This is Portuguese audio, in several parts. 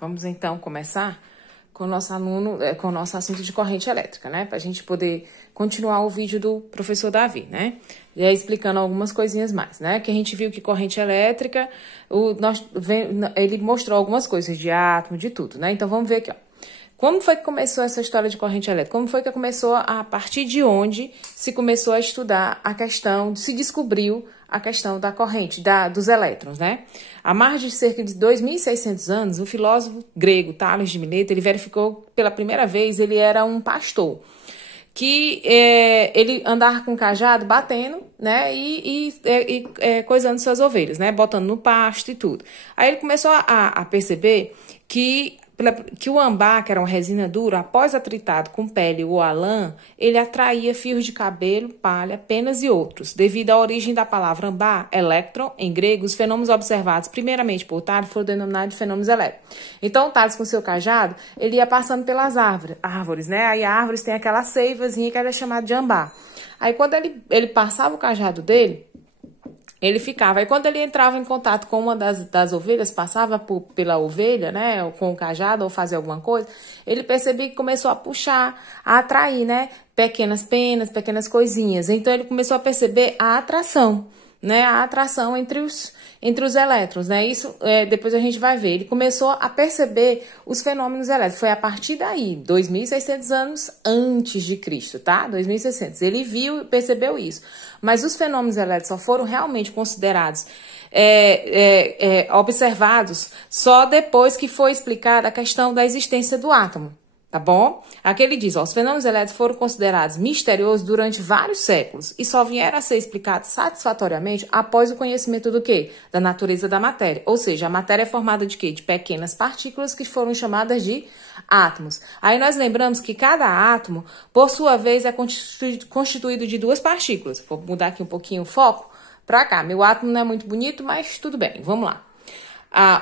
Vamos então começar com o nosso aluno, com o nosso assunto de corrente elétrica, né? Para a gente poder continuar o vídeo do professor Davi, né? E aí explicando algumas coisinhas mais, né? Que a gente viu que corrente elétrica, ele mostrou algumas coisas de átomo, de tudo, né? Então vamos ver aqui, ó. Como foi que começou essa história de corrente elétrica? Como foi que começou, a partir de onde se começou a estudar a questão, se descobriu a questão da corrente, dos elétrons, né? Há mais de cerca de 2.600 anos, o filósofo grego Tales de Mileto, ele verificou pela primeira vez, ele era um pastor, que ele andava com um cajado batendo, né, e coisando suas ovelhas, né, botando no pasto e tudo. Aí ele começou a perceber que o âmbar, que era uma resina dura, após atritado com pele ou a lã, ele atraía fios de cabelo, palha, penas e outros. Devido à origem da palavra âmbar, elétron, em grego, os fenômenos observados primeiramente por Tales foram denominados de fenômenos elétricos. Então, Tales, com seu cajado, ele ia passando pelas árvores, né? Aí as árvores têm aquela seivazinha que era chamada de âmbar. Aí, quando ele passava o cajado dele, ele ficava. Aí, quando ele entrava em contato com uma das ovelhas, passava pela ovelha, né, ou com o cajado, ou fazia alguma coisa, ele percebia que começou a puxar, a atrair, né, pequenas penas, pequenas coisinhas. Então, ele começou a perceber a atração, né, a atração entre os elétrons, né, isso depois a gente vai ver. Ele começou a perceber os fenômenos elétricos, foi a partir daí, 2.600 anos antes de Cristo, tá, 2.600, ele viu e percebeu isso, mas os fenômenos elétricos só foram realmente considerados, observados, só depois que foi explicada a questão da existência do átomo. Tá bom? Aqui ele diz, ó, os fenômenos elétricos foram considerados misteriosos durante vários séculos e só vieram a ser explicados satisfatoriamente após o conhecimento do quê? Da natureza da matéria. Ou seja, a matéria é formada de quê? De pequenas partículas que foram chamadas de átomos. Aí nós lembramos que cada átomo, por sua vez, é constituído de duas partículas. Vou mudar aqui um pouquinho o foco para cá. Meu átomo não é muito bonito, mas tudo bem. Vamos lá.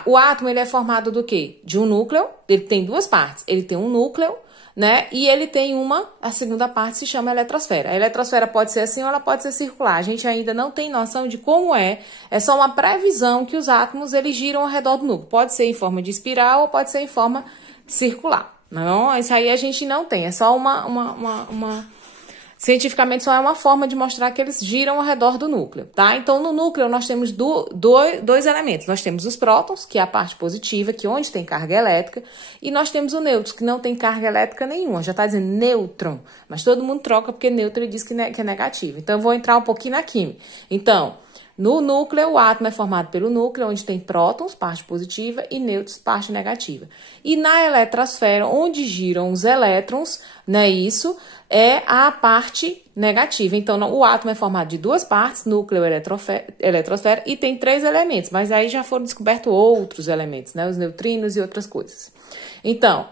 O átomo, ele é formado do quê? De um núcleo, ele tem duas partes. Ele tem um núcleo, né? E ele tem a segunda parte se chama eletrosfera. A eletrosfera pode ser assim ou ela pode ser circular. A gente ainda não tem noção de como é só uma previsão que os átomos, eles giram ao redor do núcleo. Pode ser em forma de espiral ou pode ser em forma circular. Não, isso aí a gente não tem, é só cientificamente só é uma forma de mostrar que eles giram ao redor do núcleo, tá? Então, no núcleo nós temos dois elementos. Nós temos os prótons, que é a parte positiva, que é onde tem carga elétrica, e nós temos o nêutron, que não tem carga elétrica nenhuma. Já está dizendo nêutron, mas todo mundo troca porque nêutron ele diz que é negativo. Então, eu vou entrar um pouquinho na química. Então, no núcleo, o átomo é formado pelo núcleo, onde tem prótons, parte positiva, e nêutrons, parte negativa. E na eletrosfera, onde giram os elétrons, né, isso é a parte negativa. Então, o átomo é formado de duas partes, núcleo e eletrosfera, e tem três elementos, mas aí já foram descobertos outros elementos, né, os neutrinos e outras coisas. Então,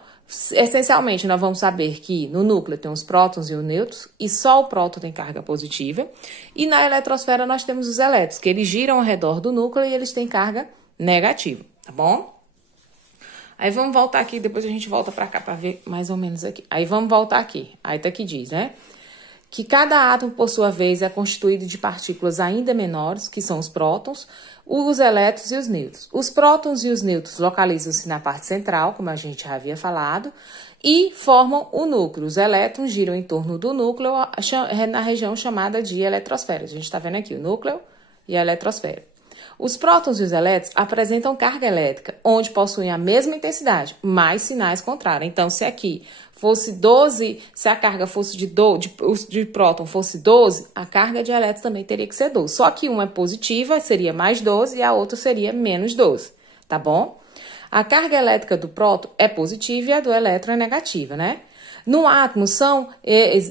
essencialmente, nós vamos saber que no núcleo tem os prótons e os nêutrons, e só o próton tem carga positiva. E na eletrosfera nós temos os elétrons, que eles giram ao redor do núcleo e eles têm carga negativa, tá bom? Aí vamos voltar aqui, depois a gente volta para cá para ver mais ou menos aqui. Aí vamos voltar aqui. Aí tá que diz, né? Que cada átomo, por sua vez, é constituído de partículas ainda menores, que são os prótons, os elétrons e os nêutrons. Os prótons e os nêutrons localizam-se na parte central, como a gente já havia falado, e formam o núcleo. Os elétrons giram em torno do núcleo na região chamada de eletrosfera. A gente está vendo aqui o núcleo e a eletrosfera. Os prótons e os elétrons apresentam carga elétrica, onde possuem a mesma intensidade, mas sinais contrários. Então, se aqui fosse 12, se a carga fosse de próton fosse 12, a carga de elétrons também teria que ser 12. Só que uma é positiva, seria mais 12, e a outra seria menos 12, tá bom? A carga elétrica do próton é positiva e a do elétron é negativa, né? No átomo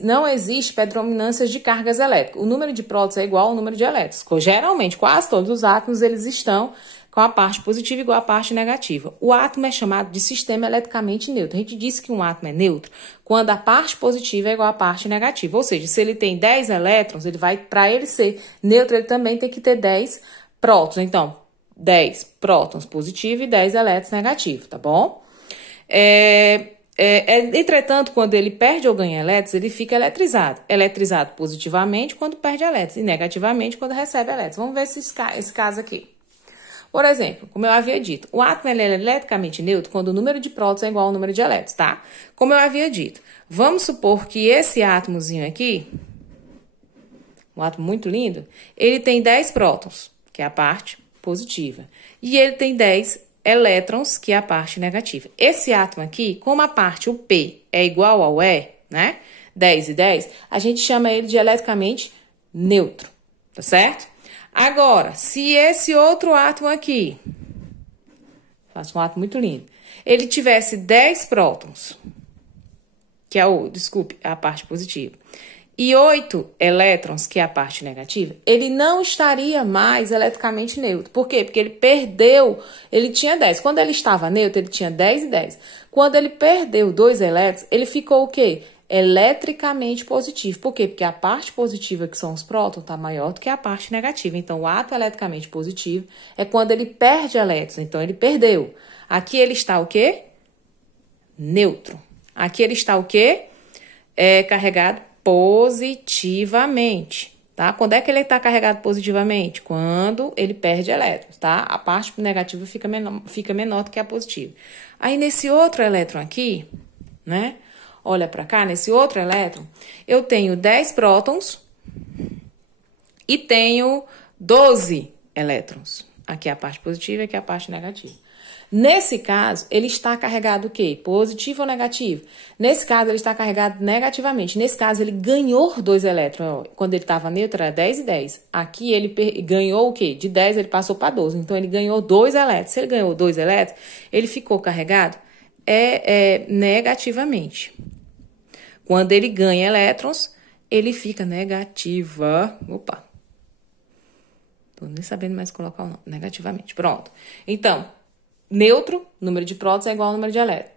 não existe predominância de cargas elétricas. O número de prótons é igual ao número de elétrons. Geralmente, quase todos os átomos eles estão com a parte positiva igual à parte negativa. O átomo é chamado de sistema eletricamente neutro. A gente disse que um átomo é neutro quando a parte positiva é igual à parte negativa. Ou seja, se ele tem 10 elétrons, para ele ser neutro, ele também tem que ter 10 prótons. Então, 10 prótons positivos e 10 elétrons negativos, tá bom? Entretanto, quando ele perde ou ganha elétrons, ele fica eletrizado. Eletrizado positivamente quando perde elétrons e negativamente quando recebe elétrons. Vamos ver esse caso aqui. Por exemplo, como eu havia dito, o átomo ele é eletricamente neutro quando o número de prótons é igual ao número de elétrons, tá? Como eu havia dito, vamos supor que esse átomozinho aqui, um átomo muito lindo, ele tem 10 prótons, que é a parte positiva, e ele tem 10 elétrons, que é a parte negativa. Esse átomo aqui, como a parte, o P, é igual ao E, né? 10 e 10, a gente chama ele de eletricamente neutro, tá certo? Agora, se esse outro átomo aqui, faço um átomo muito lindo, ele tivesse 10 prótons, que é a parte positiva, e 8 elétrons, que é a parte negativa, ele não estaria mais eletricamente neutro. Por quê? Porque ele perdeu, ele tinha 10. Quando ele estava neutro, ele tinha 10 e 10. Quando ele perdeu 2 elétrons, ele ficou o quê? Eletricamente positivo. Por quê? Porque a parte positiva, que são os prótons, está maior do que a parte negativa. Então, o átomo eletricamente positivo é quando ele perde elétrons. Então, ele perdeu. Aqui ele está o quê? Neutro. Aqui ele está o quê? Carregado positivamente, tá? Quando é que ele está carregado positivamente? Quando ele perde elétrons, tá? A parte negativa fica menor do que a positiva. Aí, nesse outro elétron aqui, né? Olha para cá, nesse outro elétron, eu tenho 10 prótons e tenho 12 elétrons. Aqui é a parte positiva e aqui é a parte negativa. Nesse caso, ele está carregado o quê? Positivo ou negativo? Nesse caso, ele está carregado negativamente. Nesse caso, ele ganhou 2 elétrons. Quando ele estava neutro, era 10 e 10. Aqui, ele ganhou o quê? De 10, ele passou para 12. Então, ele ganhou 2 elétrons. Se ele ganhou 2 elétrons, ele ficou carregado negativamente. Quando ele ganha elétrons, ele fica negativa. Opa! Tô nem sabendo mais colocar o nome. Negativamente. Pronto. Então, neutro, número de prótons é igual ao número de elétrons.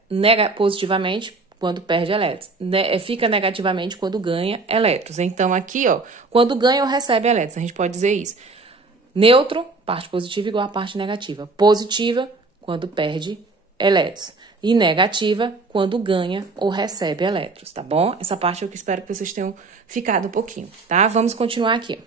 Positivamente, quando perde elétrons. Fica negativamente quando ganha elétrons. Então, aqui, ó, quando ganha ou recebe elétrons, a gente pode dizer isso. Neutro, parte positiva igual a parte negativa. Positiva, quando perde elétrons. E negativa, quando ganha ou recebe elétrons, tá bom? Essa parte eu espero que vocês tenham ficado um pouquinho, tá? Vamos continuar aqui.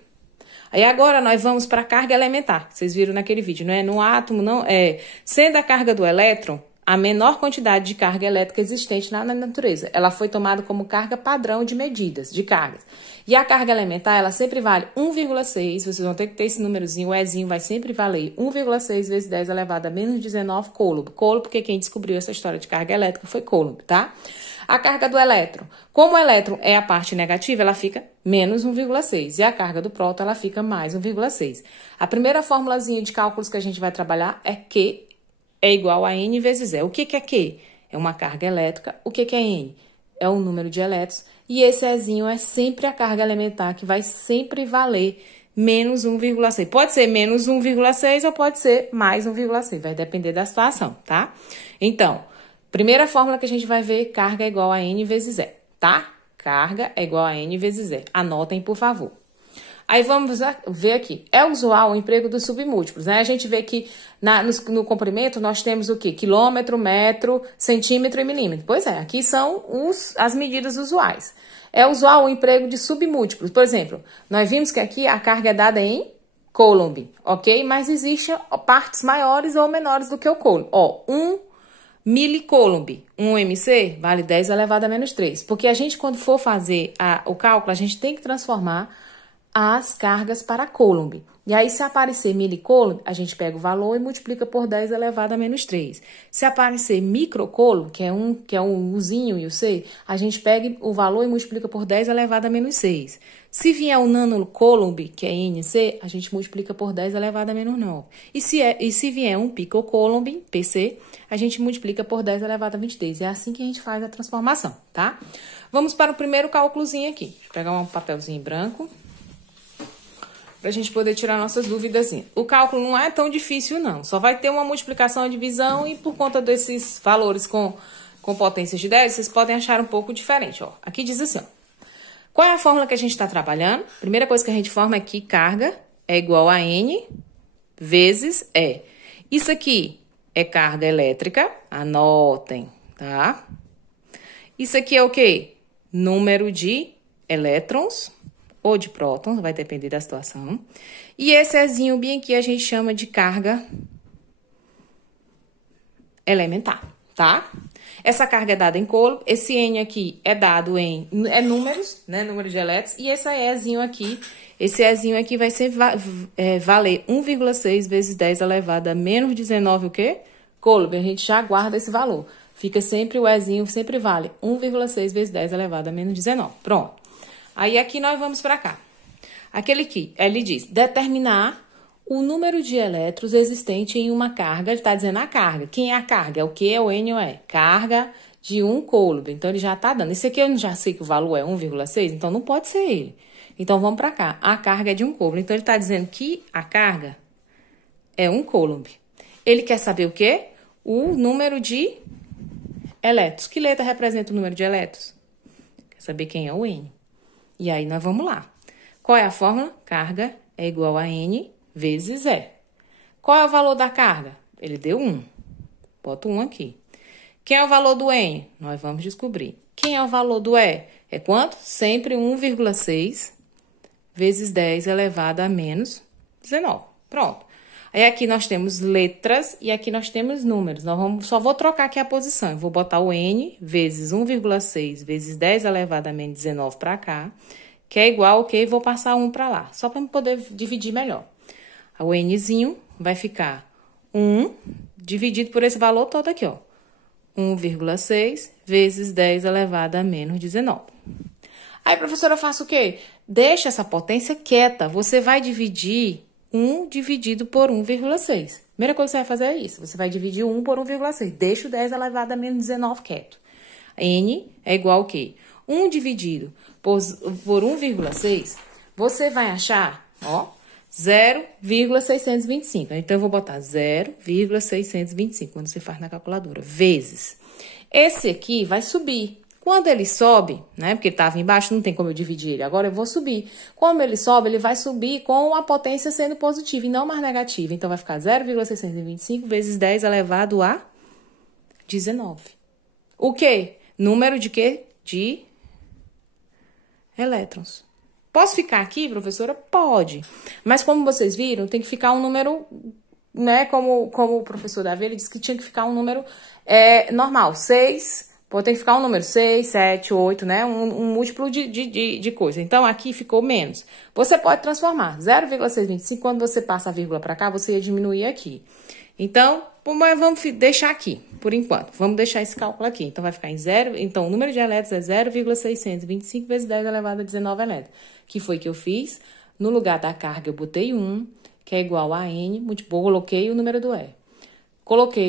Aí agora nós vamos para a carga elementar, que vocês viram naquele vídeo, não é? No átomo, não é. Sendo a carga do elétron a menor quantidade de carga elétrica existente na natureza. Ela foi tomada como carga padrão de medidas, de cargas. E a carga elementar, ela sempre vale 1,6, vocês vão ter que ter esse númerozinho, o Ezinho vai sempre valer 1,6 vezes 10 elevado a menos 19 coulomb. Coulomb, porque quem descobriu essa história de carga elétrica foi Coulomb, tá? A carga do elétron. Como o elétron é a parte negativa, ela fica menos 1,6. E a carga do próton, ela fica mais 1,6. A primeira formulazinha de cálculos que a gente vai trabalhar é Q é igual a N vezes E. O que é Q? É uma carga elétrica. O que é N? É o número de elétrons. E esse Ezinho é sempre a carga elementar, que vai sempre valer menos 1,6. Pode ser menos 1,6 ou pode ser mais 1,6. Vai depender da situação, tá? Então, primeira fórmula que a gente vai ver, carga é igual a N vezes E, tá? Carga é igual a N vezes E. Anotem, por favor. Aí vamos ver aqui. É usual o emprego dos submúltiplos, né? A gente vê que no comprimento nós temos o quê? Quilômetro, metro, centímetro e milímetro. Pois é, aqui são as medidas usuais. É usual o emprego de submúltiplos. Por exemplo, nós vimos que aqui a carga é dada em coulomb, ok? Mas existem partes maiores ou menores do que o coulomb. Ó, 1 milicoulomb, 1 mc, vale 10 elevado a menos 3. Porque a gente, quando for fazer o cálculo, a gente tem que transformar as cargas para coulomb. E aí, se aparecer milicoulomb, a gente pega o valor e multiplica por 10 elevado a menos 3. Se aparecer microcoulomb, que é um Uzinho e o C, a gente pega o valor e multiplica por 10 elevado a menos 6. Se vier o nanocoulomb, que é NC, a gente multiplica por 10 elevado a menos 9. E se vier um picocoulomb, PC, a gente multiplica por 10 elevado a 23. É assim que a gente faz a transformação, tá? Vamos para o primeiro cálculozinho aqui. Deixa eu pegar um papelzinho branco para a gente poder tirar nossas dúvidas. O cálculo não é tão difícil, não. Só vai ter uma multiplicação e divisão e por conta desses valores com potências de 10, vocês podem achar um pouco diferente. Ó. Aqui diz assim, ó. Qual é a fórmula que a gente está trabalhando? Primeira coisa que a gente forma é que carga é igual a N vezes E. Isso aqui é carga elétrica, anotem, tá? Isso aqui é o quê? Número de elétrons ou de prótons, vai depender da situação. E esse Ezinho bem aqui a gente chama de carga elementar, tá? Essa carga é dada em coulombs, esse N aqui é dado em números, né? Número de elétrons, e esse Ezinho aqui vai ser valer 1,6 vezes 10 elevado a menos 19 o quê? Coulomb, a gente já guarda esse valor. Fica sempre o Ezinho, sempre vale 1,6 vezes 10 elevado a menos 19. Pronto. Aí aqui nós vamos para cá. Aquele aqui, ele diz, determinar o número de elétrons existente em uma carga. Ele está dizendo a carga. Quem é a carga? É o que? É o N ou é? Carga de um coulomb. Então, ele já está dando. Esse aqui eu já sei que o valor é 1,6, então não pode ser ele. Então, vamos para cá. A carga é de um coulomb. Então, ele está dizendo que a carga é um coulomb. Ele quer saber o quê? O número de elétrons. Que letra representa o número de elétrons? Quer saber quem é o N. E aí, nós vamos lá. Qual é a fórmula? Carga é igual a N vezes E. Qual é o valor da carga? Ele deu 1. Bota 1 aqui. Quem é o valor do N? Nós vamos descobrir. Quem é o valor do E? É quanto? Sempre 1,6 vezes 10 elevado a menos 19. Pronto. Aí aqui nós temos letras e aqui nós temos números. Só vou trocar aqui a posição. Eu vou botar o N vezes 1,6 vezes 10 elevado a menos 19 para cá, que é igual ao que? Vou passar 1 para lá, só para poder dividir melhor. O Nzinho vai ficar 1 dividido por esse valor todo aqui, ó. 1,6 vezes 10 elevado a menos 19. Aí, professora, eu faço o quê? Deixa essa potência quieta. Você vai dividir 1 dividido por 1,6. Primeira coisa que você vai fazer é isso. Você vai dividir 1 por 1,6. Deixa o 10 elevado a menos 19 quieto. N é igual ao quê? 1 dividido por 1,6, você vai achar, ó, 0,625. Então, eu vou botar 0,625 quando você faz na calculadora, vezes. Esse aqui vai subir. Quando ele sobe, né, porque ele estava embaixo, não tem como eu dividir ele, agora eu vou subir. Como ele sobe, ele vai subir com a potência sendo positiva e não mais negativa. Então, vai ficar 0,625 vezes 10 elevado a 19. O quê? Número de quê? De elétrons. Posso ficar aqui, professora? Pode. Mas como vocês viram, tem que ficar um número, né? Como o professor Davi, ele disse que tinha que ficar um número normal. 6, tem que ficar um número 6, 7, 8, né? Um múltiplo de coisa. Então, aqui ficou menos. Você pode transformar. 0,625, quando você passa a vírgula para cá, você ia diminuir aqui. Então, mas vamos deixar aqui, por enquanto. Vamos deixar esse cálculo aqui. Então, vai ficar em 0. Então, o número de elétrons é 0,625 vezes 10 elevado a 19 elétrons. Que foi que eu fiz? No lugar da carga, eu botei 1, que é igual a N, coloquei o número do E.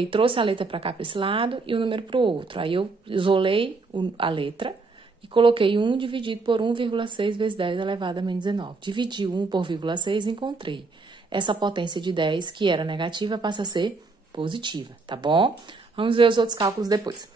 Trouxe a letra para cá, para esse lado, e o número para o outro. Aí, eu isolei a letra e coloquei 1 dividido por 1,6 vezes 10 elevado a menos 19. Dividi 1 por 0,6 e encontrei. Essa potência de 10, que era negativa, passa a ser positiva, tá bom? Vamos ver os outros cálculos depois.